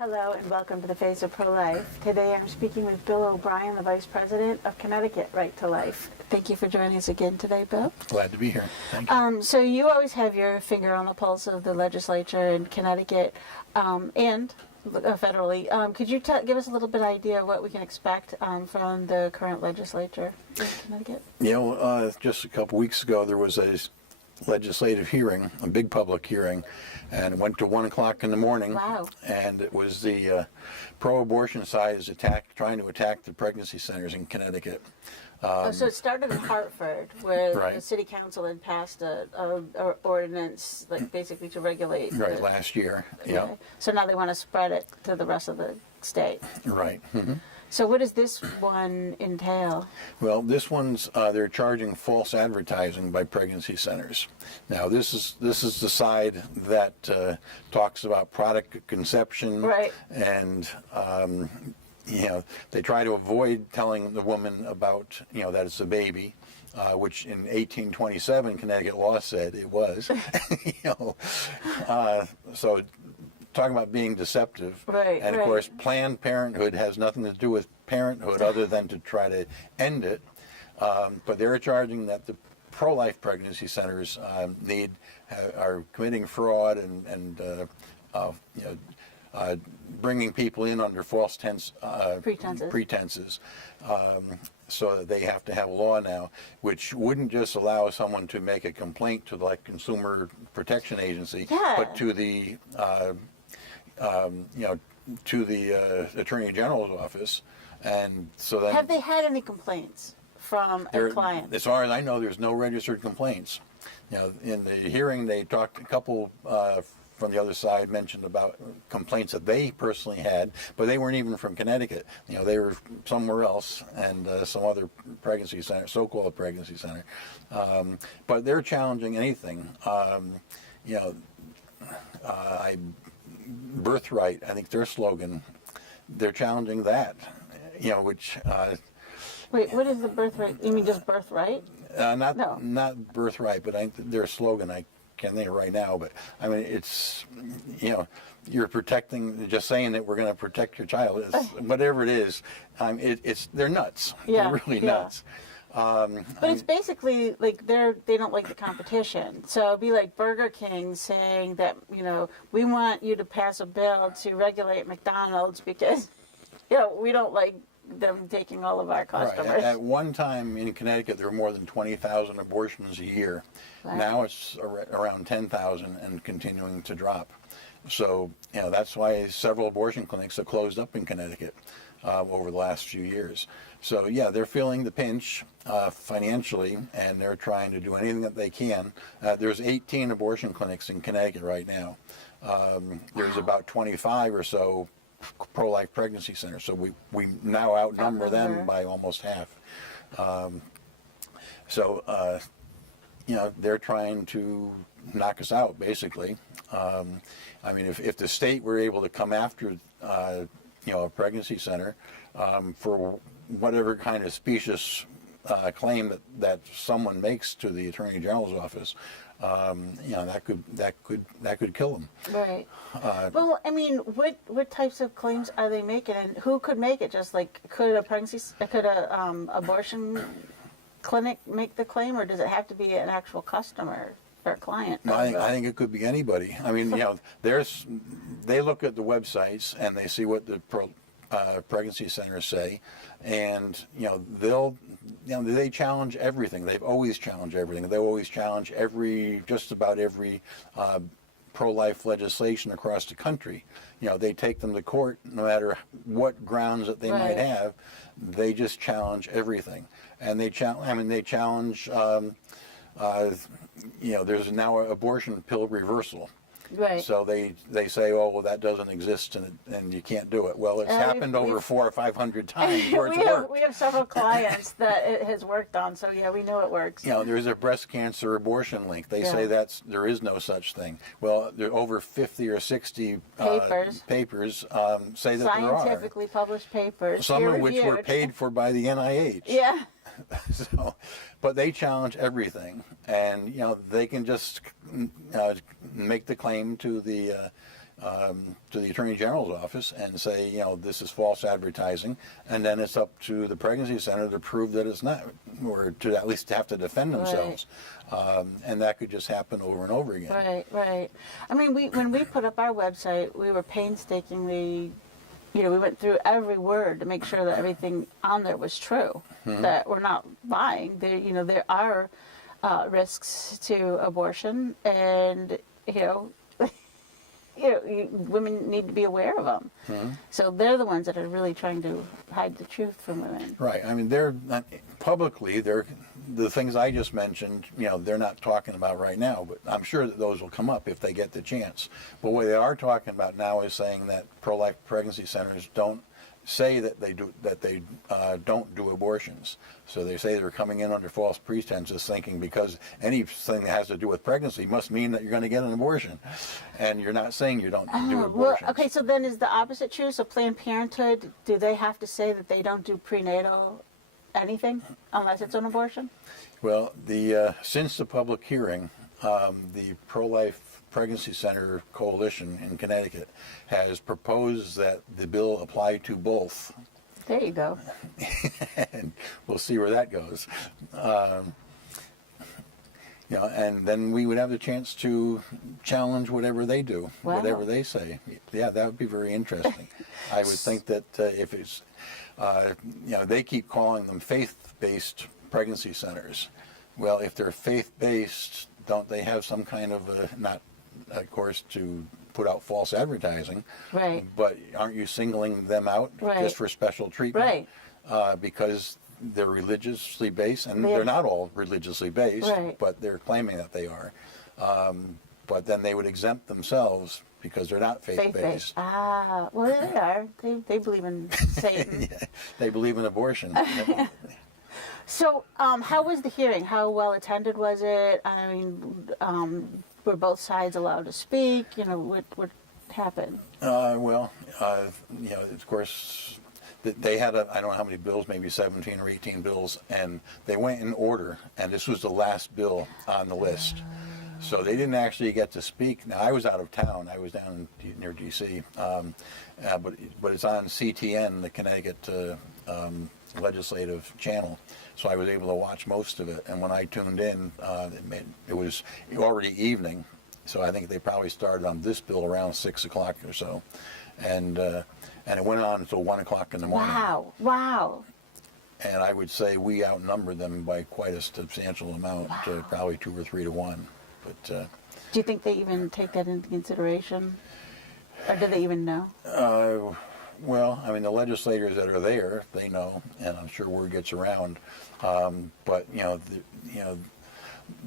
Hello and welcome to the Face of Pro-Life. Today I'm speaking with Bill O'Brien, the Vice President of Connecticut Right to Life. Thank you for joining us again today, Bill. Glad to be here. Thank you. So you always have your finger on the pulse of the legislature in Connecticut and federally. Could you give us a little bit of idea of what we can expect from the current legislature in Connecticut? Just a couple weeks ago there was a legislative hearing, a big public hearing, and it went to 1 o'clock in the morning. Wow. And it was the pro-abortion side is trying to attack the pregnancy centers in Connecticut. So it started in Hartford, where Right. the city council had passed a ordinance, like basically to regulate. Right, last year. Yeah. Okay. So now they want to spread it to the rest of the state. Right. Mm-hmm. So what does this one entail? Well, this one's they're charging false advertising by pregnancy centers. Now, this is the side that talks about product conception, Right. And they try to avoid telling the woman about that it's a baby, which in 1827 Connecticut law said it was. So. Talking about being deceptive, Right, and of right. course Planned Parenthood has nothing to do with parenthood other than to try to end it, but they're charging that the pro-life pregnancy centers are committing fraud and bringing people in under false pretenses. So that they have to have a law now, which wouldn't just allow someone to make a complaint to the Consumer Protection Agency, Yeah. but to the Attorney General's office, and so then Have they had any complaints from a client? as far as I know, there's no registered complaints. In the hearing, they talked a couple from the other side mentioned about complaints that they personally had, but they weren't even from Connecticut. They were somewhere else, and some other pregnancy center, so-called pregnancy center. But they're challenging anything. Birthright, I think their slogan, they're challenging that, which... Wait, what is the birthright? You mean just birthright? Not birthright, but I think their slogan, I can't think of it right now, but I mean, it's, you're protecting, just saying that we're going to protect your child, whatever it is, they're nuts. Yeah, They're really yeah. nuts. But it's basically like they don't like the competition. So it'd be like Burger King saying that, we want you to pass a bill to regulate McDonald's because, we don't like them taking all of our customers. Right. At one time in Connecticut, there were more than 20,000 abortions a year. Wow. Now it's around 10,000 and continuing to drop. So, that's why several abortion clinics have closed up in Connecticut over the last few years. So, they're feeling the pinch financially, and they're trying to do anything that they can. There's 18 abortion clinics in Connecticut right now. There's about 25 or so pro-life pregnancy centers, so we now outnumber them by almost half. They're trying to knock us out, basically. I mean, if the state were able to come after a pregnancy center for whatever kind of specious claim that someone makes to the Attorney General's office, that could kill them. Right. Well, I mean, what types of claims are they making, and who could make it? Just like, could a abortion clinic make the claim, or does it have to be an actual customer or client? No, I think it could be anybody. I mean, they look at the websites and they see what the pregnancy centers say, and they challenge everything. They've always challenged everything. They always challenge just about every pro-life legislation across the country. They take them to court no matter what grounds that they might have. They just challenge everything, and they challenge. There's now an abortion pill reversal. Right. So they say, oh, well, that doesn't exist and you can't do it. Well, it's happened over 400 or 500 times where it's worked. We have several clients that it has worked on, so we know it works. There's a breast cancer abortion link. They say there is no such thing. Well, there are over 50 or 60 papers say that there are. Scientifically published papers. Some of which were paid for by the NIH. Yeah. But they challenge everything, and they can just make the claim to the to the Attorney General's office and say, you know, this is false advertising, and then it's up to the pregnancy center to prove that it's not, or to at least have to defend themselves. And that could just happen over and over again. Right, right. I mean, when we put up our website, we were painstakingly, you know, we went through every word to make sure that everything on there was true, that we're not lying. There, you know, there are risks to abortion, and women need to be aware of them. So they're the ones that are really trying to hide the truth from women. Right. I mean, they're not, publicly, the things I just mentioned, you know, they're not talking about right now, but I'm sure that those will come up if they get the chance. But what they are talking about now is saying that pro-life pregnancy centers don't say that they don't do abortions. So they say they're coming in under false pretenses, thinking because anything that has to do with pregnancy must mean that you're going to get an abortion, and you're not saying you don't do abortions. Well, okay, so then is the opposite true? So Planned Parenthood, do they have to say that they don't do prenatal anything unless it's an abortion? Well, since the public hearing, the pro-life Pregnancy Center Coalition in Connecticut has proposed that the bill apply to both. There you go. And we'll see where that goes. And then we would have the chance to challenge whatever they do, whatever they say. Yeah, that would be very interesting. I would think that if it's, they keep calling them faith-based pregnancy centers. Well, if they're faith-based, don't they have some kind of not, of course, to put out false advertising, right? But aren't you singling them out just for special treatment, because they're religiously based, and they're not all religiously based, but they're claiming that they are. But then they would exempt themselves because they're not faith-based. Ah, well, they are. They believe in Satan. Yeah, they believe in abortion. So, how was the hearing? How well attended was it? I mean, were both sides allowed to speak? You know, what happened? Of course, they had I don't know how many bills, maybe 17 or 18 bills, and they went in order, and this was the last bill on the list. So they didn't actually get to speak. Now, I was out of town. I was down near D.C., but it's on CTN, the Connecticut legislative channel, so I was able to watch most of it. And when I tuned in, it was already evening, so I think they probably started on this bill around 6 o'clock or so, and it went on until 1 o'clock in the morning. Wow! And I would say we outnumbered them by quite a substantial amount, probably 2 or 3 to 1. But do you think they even take that into consideration, or do they even know? Well, I mean, the legislators that are there, they know, and I'm sure word gets around. But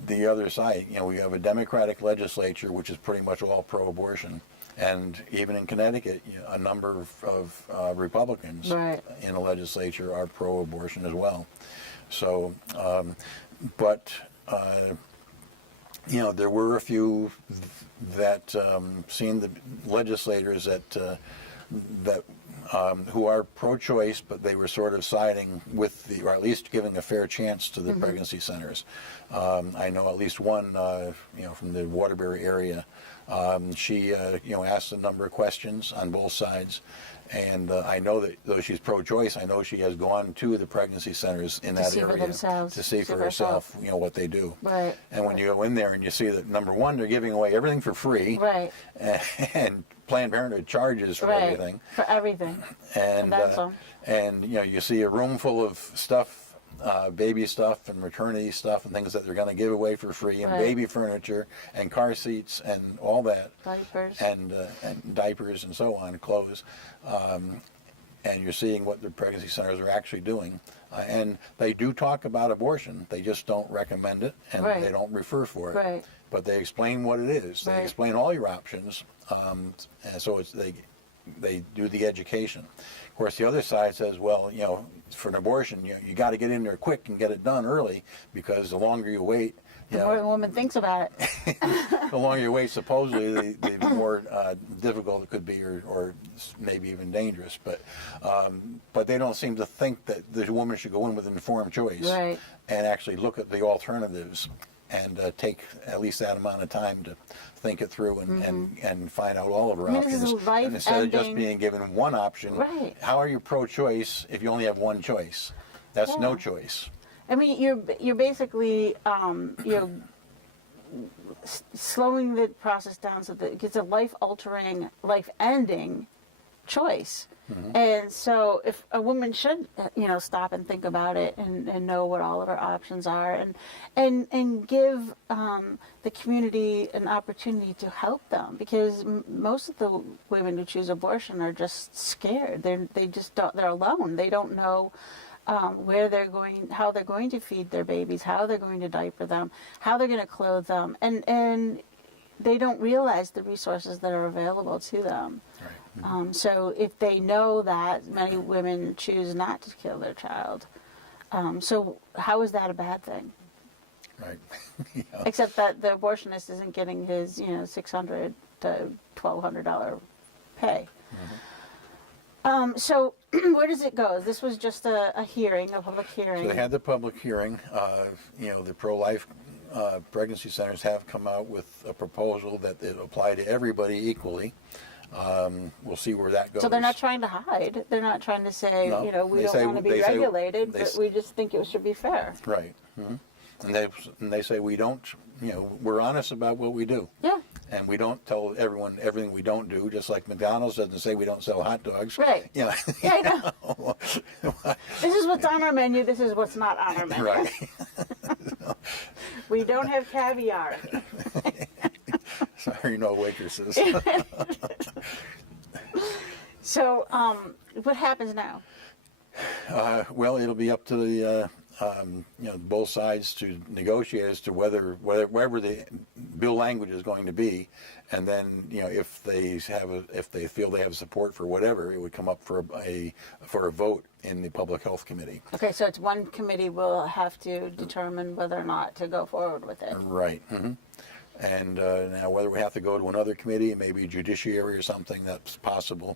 the other side, we have a Democratic legislature which is pretty much all pro-abortion, and even in Connecticut, a number of Republicans in the legislature are pro-abortion as well. So, there were a few that seen the legislators that who are pro-choice, but they were sort of siding with or at least giving a fair chance to the pregnancy centers. I know at least one, from the Waterbury area. She, asked a number of questions on both sides, and I know that though she's pro-choice, I know she has gone to the pregnancy centers in that area to see for herself, what they do. Right. And when you go in there and you see that, number one, they're giving away everything for free. Right. And Planned Parenthood charges for everything. For everything. And you see a room full of stuff, baby stuff and maternity stuff and things that they're going to give away for free, and baby furniture and car seats and all that. Diapers. And diapers and so on, clothes. And you're seeing what the pregnancy centers are actually doing. And they do talk about abortion. They just don't recommend it, and they don't refer for it. Right. But they explain what it is. They explain all your options. And so they do the education. Of course, the other side says, well, for an abortion, you got to get in there quick and get it done early, because the longer you wait, the more the woman thinks about it. The longer you wait, supposedly, the more difficult it could be, or maybe even dangerous. But they don't seem to think that the woman should go in with informed choice and actually look at the alternatives and take at least that amount of time to think it through and find out all of our This is options. life And instead of just ending. being given one option, Right. how are you pro-choice if you only have one choice? That's no choice. I mean, you're basically slowing the process down so that it's a life-altering, life-ending choice. And so if a woman should, stop and think about it and know what all of her options are and give the community an opportunity to help them, because most of the women who choose abortion are just scared. They just don't, they're alone. They don't know where they're going, how they're going to feed their babies, how they're going to diaper them, how they're going to clothe them, and they don't realize the resources that are available to them. Right. So if they know that many women choose not to kill their child, so how is that a bad thing? Right. Except that the abortionist isn't getting his, $600 to $1,200 pay. So where does it go? This was just a hearing, a public hearing. So they had the public hearing. The pro-life pregnancy centers have come out with a proposal that it apply to everybody equally. We'll see where that goes. So they're not trying to hide. They're not trying to say, No, we they don't say- want to be they say- regulated, they but s- we just think it should be fair. Right. And they say we don't, we're honest about what we do. Yeah. And we don't tell everyone everything we don't do, just like McDonald's doesn't say we don't sell hot dogs. Right. Yeah. Yeah, I know. This is what's on our menu. This is what's not on our menu. Right. We don't have caviar. Sorry, no waitresses. So, what happens now? Well, it'll be up to the both sides to negotiate as to wherever the bill language is going to be, and then if they feel they have support for whatever, it would come up for a vote in the Public Health Committee. Okay, so it's one committee will have to determine whether or not to go forward with it. Right. And now whether we have to go to another committee, maybe judiciary or something, that's possible.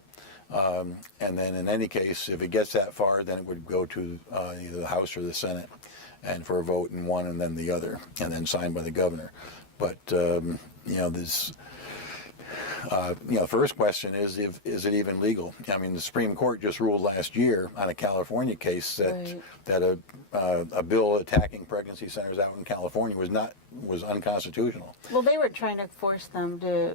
And then in any case, if it gets that far, then it would go to either the House or the Senate, and for a vote in one and then the other, and then signed by the governor. But this. The first question is it even legal? I mean, the Supreme Court just ruled last year on a California case that a bill attacking pregnancy centers out in California was unconstitutional. Well, they were trying to force them to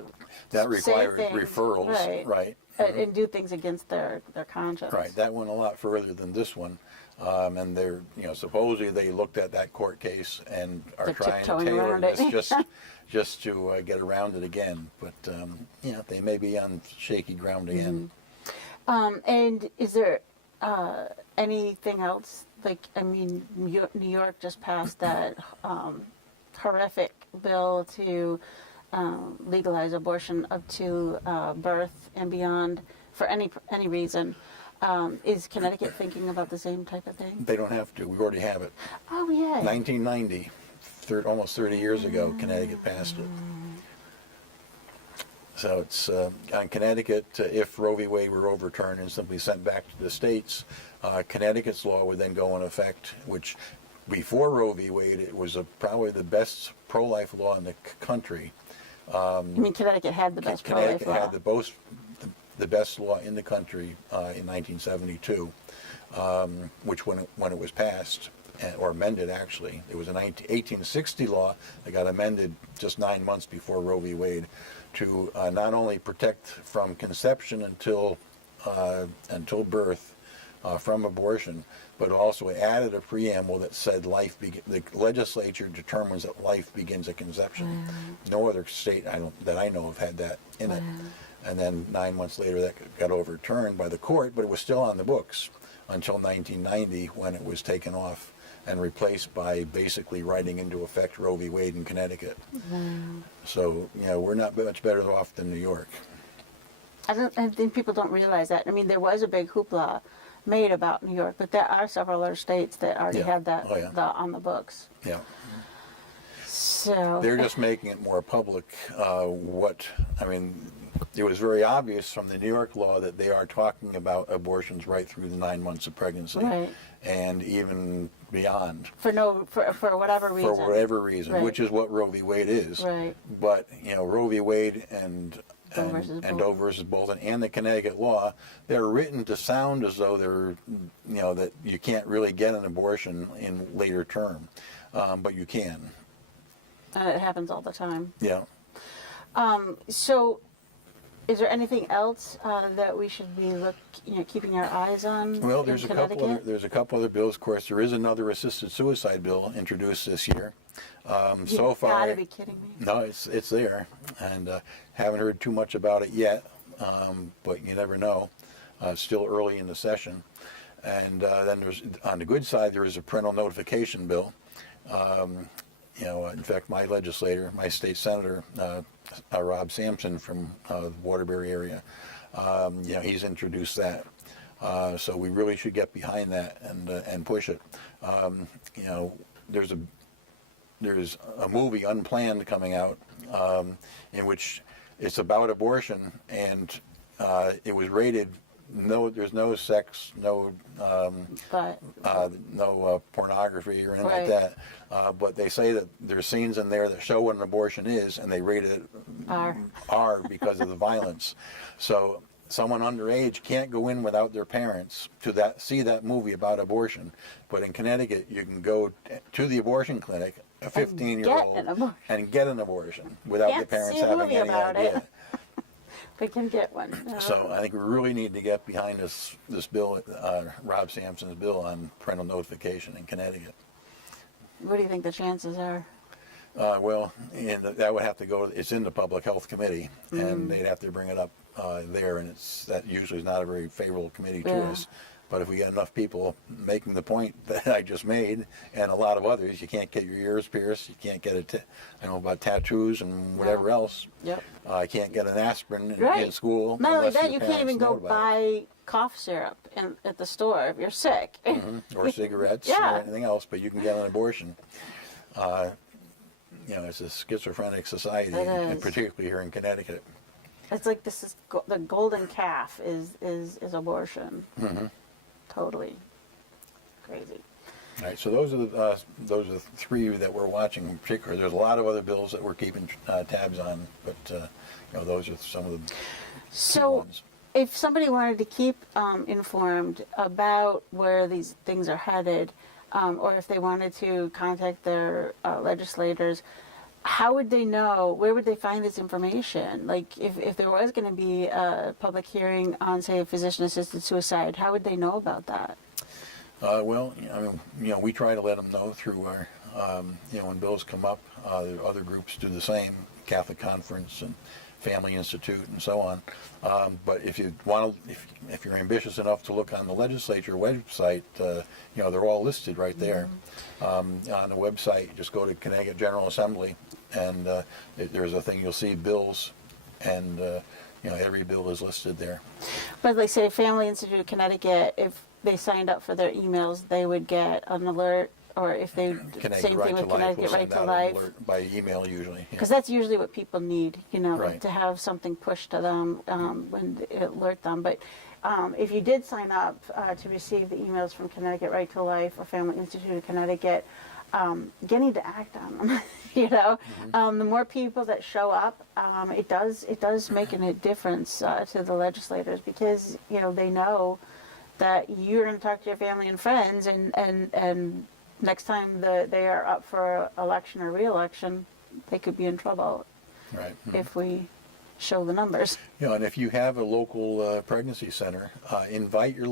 That required say things, referrals, right? And do things against their conscience. Right. That went a lot further than this one. And they're, supposedly they looked at that court case and are They're trying to tiptoeing tailor around this it. just to get around it again. But they may be on shaky ground again. And is there anything else? Like, I mean, New York just passed that horrific bill to legalize abortion up to birth and beyond for any reason. Is Connecticut thinking about the same type of thing? They don't have to. We already have it. Oh, yeah. 1990, almost 30 years ago, Connecticut passed it. So it's on Connecticut, if Roe v. Wade were overturned and simply sent back to the states, Connecticut's law would then go in effect, which before Roe v. Wade, it was probably the best pro-life law in the country. You mean Connecticut had the best pro-life Connecticut law? had the best law in the country in 1972, which when it was passed, or amended actually, it was an 1860 law that got amended just 9 months before Roe v. Wade to not only protect from conception until birth from abortion, but also added a preamble that said the legislature determines that life begins at conception. No other state that I know of had that in it. And then 9 months later that got overturned by the court, but it was still on the books until 1990 when it was taken off and replaced by basically writing into effect Roe v. Wade in Connecticut. So, we're not much better off than New York. I think people don't realize that. I mean, there was a big hoopla made about New York, but there are several other states that already had that on the books. Yeah. So They're just making it more public. it was very obvious from the New York law that they are talking about abortions right through the 9 months of pregnancy, Right. and even beyond. For whatever reason. For whatever reason, Right. which is what Roe v. Wade is. Right. But Roe v. Wade and Doe Doe versus Bolton and the Connecticut law, they're written to sound as though they're, that you can't really get an abortion in later term, but you can. And it happens all the time. Yeah. So, is there anything else that we should be keeping our eyes on? Well, there's in a couple. Connecticut? There's a couple other bills. Of course, there is another assisted suicide bill introduced this year. So far, Gotta be kidding me. no, it's there, and haven't heard too much about it yet. But you never know. It's still early in the session, and then there's on the good side there is a parental notification bill. In fact, my legislator, my state senator, Rob Sampson from the Waterbury area, he's introduced that. So we really should get behind that and push it. There's a movie Unplanned coming out in which it's about abortion, and it was rated there's no sex, no pornography or anything like that. But they say that there's scenes in there that show what an abortion is, and they rate it R because of the violence. So someone underage can't go in without their parents to see that movie about abortion. But in Connecticut, you can go to the abortion clinic, a 15-year-old, and get an abortion without the parents having any idea. We can get one. So I think we really need to get behind this bill, Rob Sampson's bill on parental notification in Connecticut. What do you think the chances are? That would have to go. It's in the Public Health Committee, and they'd have to bring it up there, and that usually is not a very favorable committee to us. But if we get enough people making the point that I just made, and a lot of others, you can't get your ears pierced, you can't get about tattoos and whatever else. Yep. I can't get an aspirin in school. Not only unless that, your you can't parents even know go about buy cough syrup at the store if you're sick. or cigarettes or anything else, but you can get an abortion. It's a schizophrenic society, and particularly here in Connecticut. It's like this is the golden calf is abortion. Mm-hmm. Totally crazy. All right, so those are the three that we're watching in particular. There's a lot of other bills that we're keeping tabs on, but those are some of the key ones. If somebody wanted to keep informed about where these things are headed, or if they wanted to contact their legislators, how would they know? Where would they find this information? Like, if there was going to be a public hearing on, say, physician-assisted suicide, how would they know about that? We try to let them know through our, when bills come up. Other groups do the same, Catholic Conference and Family Institute and so on. But if you want to, if you're ambitious enough to look on the legislature website, they're all listed right there. On the website, just go to Connecticut General Assembly, and there's a thing you'll see bills, and every bill is listed there. But like say Family Institute of Connecticut, if they signed up for their emails, they would get an alert. Or if they, same thing with Connecticut Right to Life. By email usually. Because that's usually what people need, Right. to have something pushed to them when it alert them. But if you did sign up to receive the emails from Connecticut Right to Life or Family Institute of Connecticut, you need to act on them. The more people that show up, it does make a difference to the legislators, because they know that you're going to talk to your family and friends, and next time they are up for election or re-election, they could be in trouble. Right. If we show the numbers. And if you have a local pregnancy center, invite your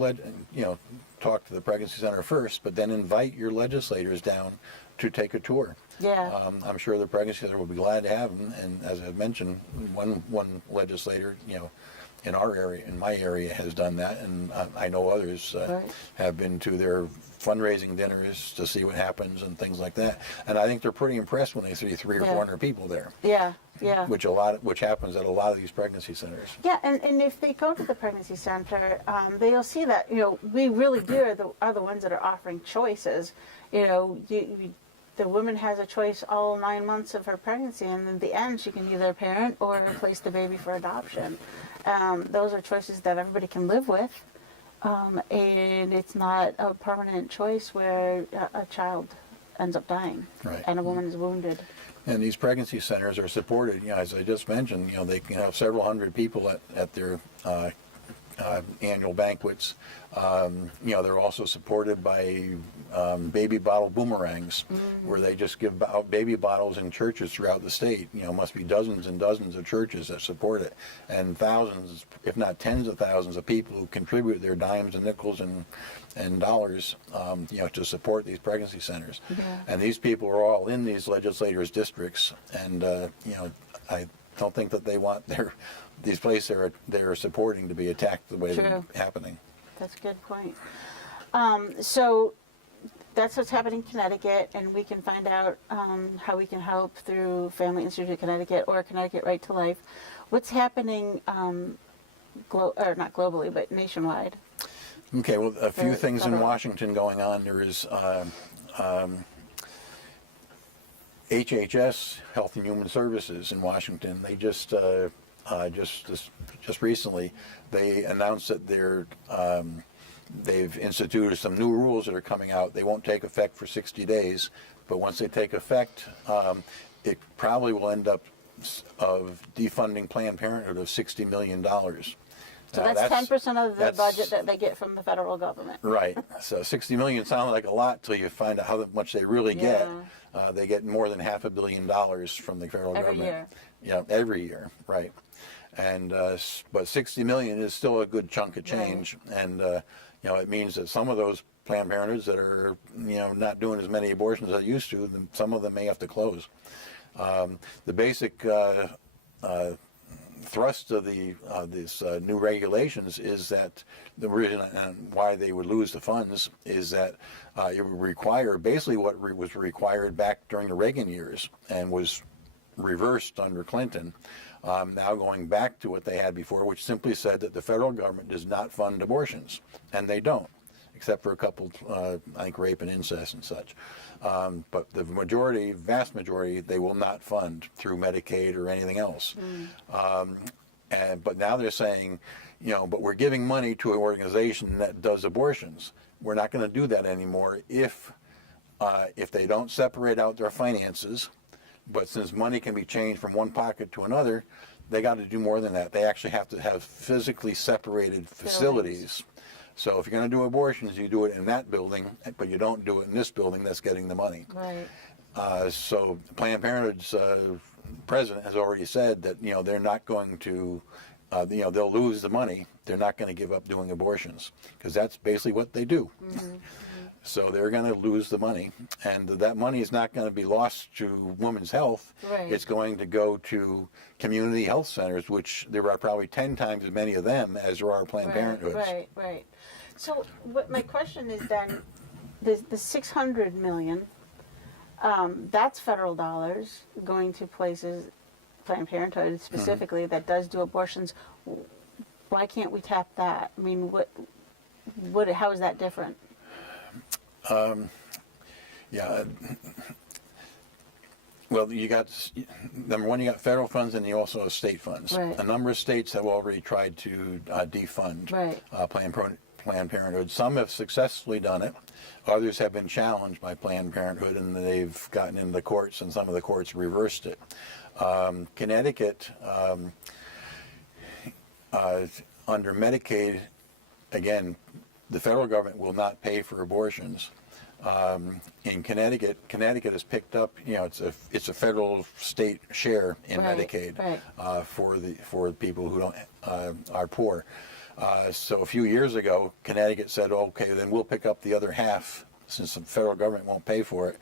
talk to the pregnancy center first, but then invite your legislators down to take a tour. Yeah. I'm sure the pregnancy center will be glad to have them. And as I mentioned, one legislator, in our area, in my area, has done that, and I know others have been to their fundraising dinners to see what happens and things like that. And I think they're pretty impressed when they see 300 or 400 people there. Yeah. Which happens at a lot of these pregnancy centers. Yeah, and if they go to the pregnancy center, they'll see that we really are the ones that are offering choices. They the woman has a choice all 9 months of her pregnancy, and in the end, she can either parent or place the baby for adoption. Those are choices that everybody can live with, and it's not a permanent choice where a child ends up dying, Right. and a woman is wounded. And these pregnancy centers are supported, as I just mentioned, they can have several hundred people at their annual banquets. They're also supported by baby bottle boomerangs, where they just give out baby bottles in churches throughout the state. Must be dozens and dozens of churches that support it, and thousands, if not tens of thousands of people who contribute their dimes and nickels and dollars, to support these pregnancy centers. Yeah. And these people are all in these legislators' districts, and I don't think that they want these places they're supporting to be attacked the way they're happening. That's a good point. So that's what's happening in Connecticut, and we can find out how we can help through Family Institute of Connecticut or Connecticut Right to Life. What's happening, or not globally, but nationwide? Okay, well, a few The things in federal. Washington going on. There is HHS, Health and Human Services in Washington. They just recently, they announced that they've instituted some new rules that are coming out. They won't take effect for 60 days, but once they take effect, it probably will end up of defunding Planned Parenthood of $60 million. So that's 10% of the budget that they get from the federal government. Right. So 60 million sounds like a lot till you find out how much they really get. They get more than $500 million from the federal government. Every year. Yeah, every year. Right. And but 60 million is still a good chunk of change, and it means that some of those Planned Parenthoods that are not doing as many abortions as they used to, then some of them may have to close. The basic thrust of these new regulations is that the reason why they would lose the funds is that it would require basically what was required back during the Reagan years and was reversed under Clinton, now going back to what they had before, which simply said that the federal government does not fund abortions, and they don't, except for a couple, I think, rape and incest and such. But the vast majority, they will not fund through Medicaid or anything else. But now they're saying, but we're giving money to an organization that does abortions. We're not going to do that anymore if they don't separate out their finances. But since money can be changed from one pocket to another, they got to do more than that. They actually have to have physically separated facilities. So if you're going to do abortions, you do it in that building, but you don't do it in this building that's getting the money. Right. So Planned Parenthood's president has already said that they're not going to, they'll lose the money. They're not going to give up doing abortions because that's basically what they do. So they're going to lose the money, and that money is not going to be lost to women's health. Right. It's going to go to community health centers, which there are probably 10 times as many of them as there are Planned Parenthoods. Right. So what my question is then, the $600 million, that's federal dollars going to places, Planned Parenthood specifically, that does do abortions. Why can't we tap that? I mean, how is that different? Well, you got, number one, you got federal funds, and you also have state funds. Right. A number of states have already tried to defund Planned Parenthood. Some have successfully done it. Others have been challenged by Planned Parenthood, and they've gotten into the courts, and some of the courts reversed it. Connecticut, under Medicaid, again, the federal government will not pay for abortions. In Connecticut has picked up, it's a federal state share in Medicaid for people who don't are poor. So a few years ago, Connecticut said, okay, then we'll pick up the other half since the federal government won't pay for it.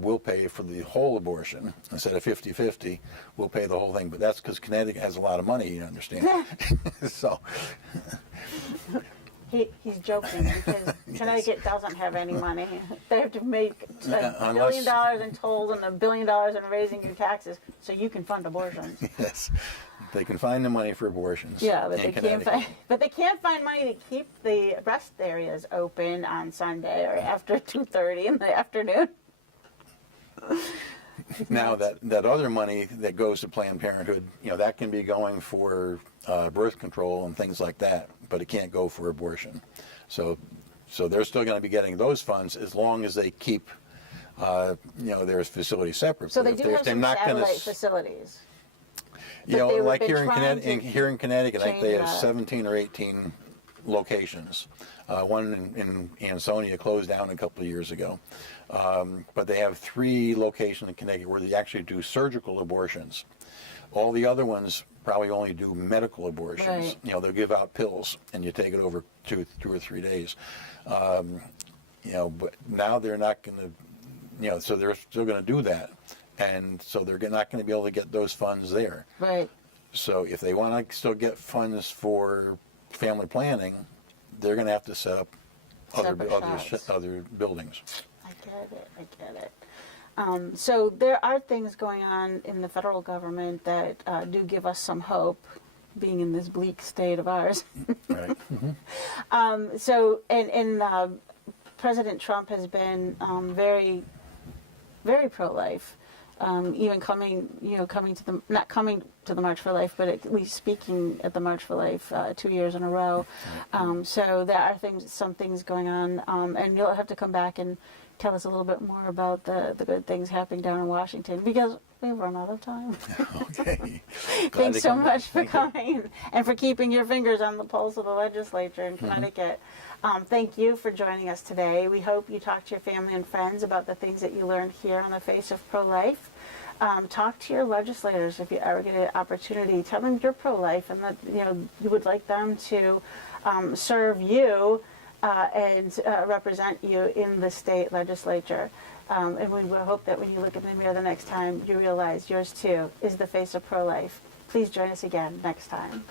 We'll pay for the whole abortion instead of 50-50. We'll pay the whole thing, but that's because Connecticut has a lot of money, you understand. So. He's joking because Connecticut doesn't have any money. They have to make $1 billion in tolls and $1 billion in raising your taxes so you can fund abortions. Yes, they can find the money for abortions. Yeah, but they can't find money to keep the rest areas open on Sunday or after 2:30 in the afternoon. Now that other money that goes to Planned Parenthood, that can be going for birth control and things like that, but it can't go for abortion. So they're still going to be getting those funds as long as they keep, their facilities separate. So But they do have some not gonna satellite facilities. like here in Connecticut, I think they have change that. 17 or 18 locations. One in Ansonia closed down a couple of years ago. But they have 3 locations in Connecticut where they actually do surgical abortions. All the other ones probably only do medical abortions. Right. They'll give out pills and you take it over 2 or 3 days. But now they're not going to, so they're still going to do that. And so they're not going to be able to get those funds there. Right. So if they want to still get funds for family planning, they're going to have to set up other buildings. I get it. So there are things going on in the federal government that do give us some hope, being in this bleak state of ours. Right. President Trump has been very, very pro-life. Even coming to the, not coming to the March for Life, but at least speaking at the March for Life 2 years in a row. So there are some things going on, and you'll have to come back and tell us a little bit more about the good things happening down in Washington, because we've run out of time. Okay. Thanks so much for coming and for keeping your fingers on the pulse of the legislature in Connecticut. Thank you for joining us today. We hope you talk to your family and friends about the things that you learned here on the Face of Pro-Life. Talk to your legislators if you ever get an opportunity. Tell them you're pro-life and that you would like them to serve you and represent you in the state legislature. And we will hope that when you look in the mirror the next time, you realize yours too is the face of pro-life. Please join us again next time.